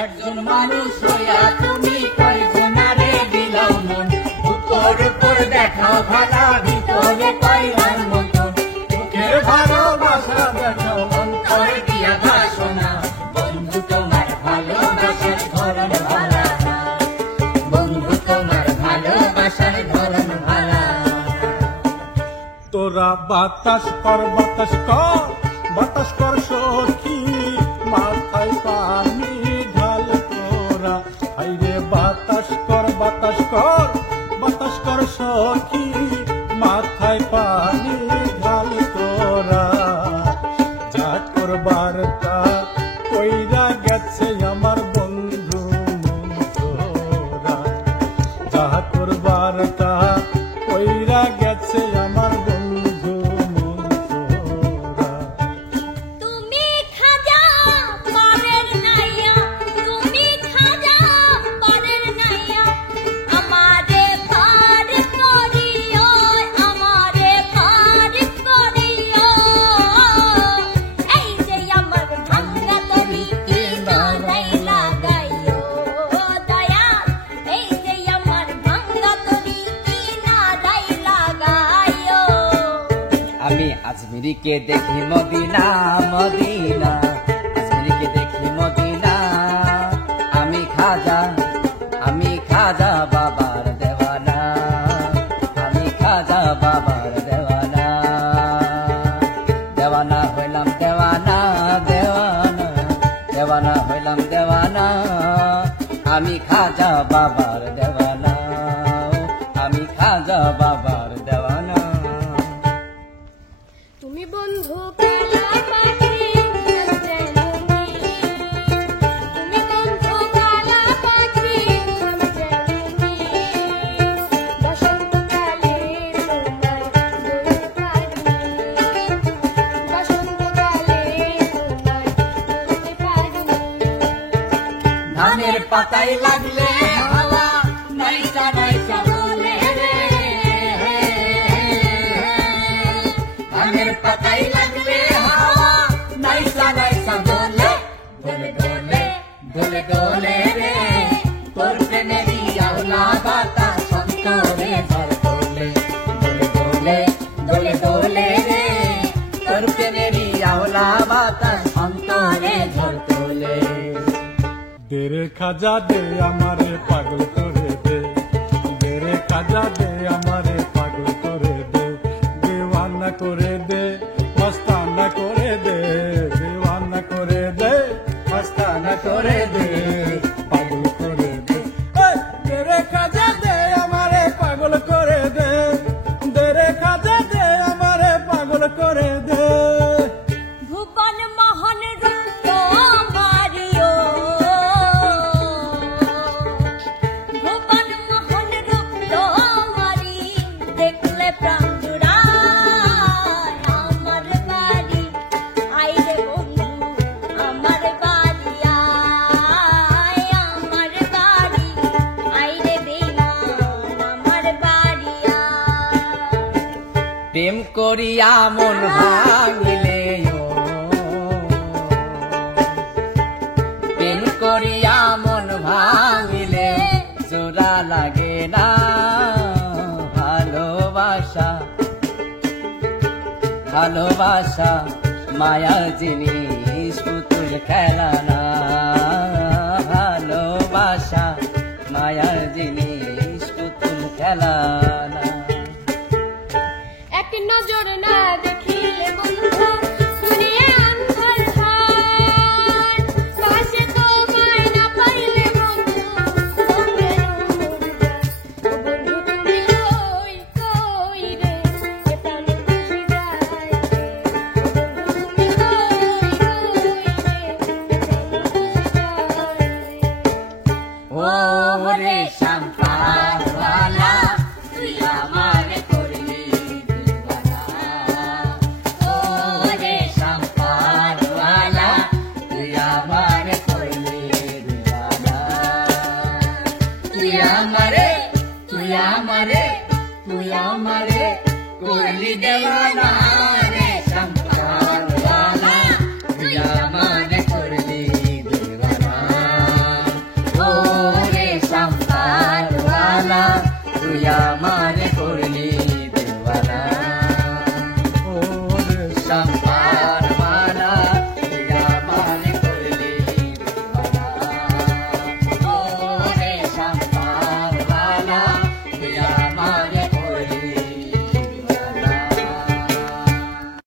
একজন মানুষ হইয়া তুমি কয়জনারে দিলাও মন, উপর উপর দেখাও ভালা, ভিতরে পাইলাম মতন। মুখের ভালোবাসা দেখাও, অন্তরে দিয়া ভাষণা, বন্ধু তোমার ভালোবাসার ধরন ভালা না, বন্ধু তোমার ভালোবাসার ধরন ভালা। তোরা বাতাস কর বাতাস কর বাতাস কর সখী, মাথায় পানি ঢাল তোরা। হাইরে বাতাস কর বাতাস কর বাতাস কর সখী, মাথায় পানি ঢাল তোরা। যা করবার তা কইরা গেছে আমার বন্ধু মন তোরা, যা করবার তা কইরা গেছে আমার বন্ধু মন তোরা। তুমি খাজা পরের নাইয়া, তুমি খাজা পরের নাইয়া, আমারে পার করিও, আমারে পার করিও। এই যে আমার ভাঙ্গা তরি কি নালাই লাগাইও দয়া, এই যে আমার ভাঙ্গা তরি কি নালাই লাগাইও। আমি আজমিরিকে দেখি মদিনা মদিনা, আজমিরিকে দেখি মদিনা। আমি খাজা বাবার দেওয়ানা, আমি খাজা বাবার দেওয়ানা। দেওয়ানা হইলাম দেওয়ানা দেওয়ানা, দেওয়ানা হইলাম দেওয়ানা। আমি খাজা বাবার দেওয়ানা, আমি খাজা বাবার দেওয়ানা। তুমি বন্ধু কালা পাখি তুমি বন্ধু কালা পাখি বসন্তকালে তোমার দোল পাড়ি, বসন্তকালে তোমার দোল পাড়ি। ধানের পাতায় লাগলে হাওয়া নাইসা নাইসা বলে রে, ধানের পাতায় লাগলে হাওয়া নাইসা নাইসা বলে, দোলে দোলে দোলে দোলে রে, তোর প্রেমেরই আওলা বাতাস অন্তরে ঝড় তোলে, দোলে দোলে দোলে দোলে রে, তোর প্রেমেরই আওলা বাতাস অন্তরে ঝড় তোলে। দে রে খাজা দে আমারে পাগল করে দে, দে রে খাজা দে আমারে পাগল করে দে। দেওয়ানা করে দে মস্তানা করে দে, দেওয়ানা করে দে মস্তানা করে দে, পাগল করে দে। এই, দে রে খাজা দে আমারে পাগল করে দে, দে রে খাজা দে আমারে পাগল করে দে। ভুবন মোহন রূপ তোমারিও, ভুবন মোহন রূপ তোমারি, দেখলে প্রাণ জুড়ায়। আমার বাড়ি আইরে বন্ধু, আমার বাড়ি আয়, আমার বাড়ি আইরে বেইমান, আমার বাড়ি আয়। প্রেম করিয়া মন ভাঙিলে ও, প্রেম করিয়া মন ভাঙিলে জোড়া লাগে না। ভালোবাসা ভালোবাসা মায়ার জিনিস, পুতুল খেলা না। ভালোবাসা মায়ার জিনিস, পুতুল খেলা না। এক নজর না দেখিলে বন্ধু দুনিয়া অন্ধকার, পাশে তোমায় না পাইলে বন্ধু মনের উজাড়। ও বন্ধু তুমি কই কই রে, এ প্রাণে খুশি যায় রে। ও বন্ধু তুমি কই কই রে, এ প্রাণে খুশি যায় রে। ও রে শ্যামপাড়ওয়ালা, তুই আমারে করলি দিওয়ানা। ও রে শ্যামপাড়ওয়ালা, তুই আমারে করলি দিওয়ানা। তুই আমারে করলি দেওয়ানা।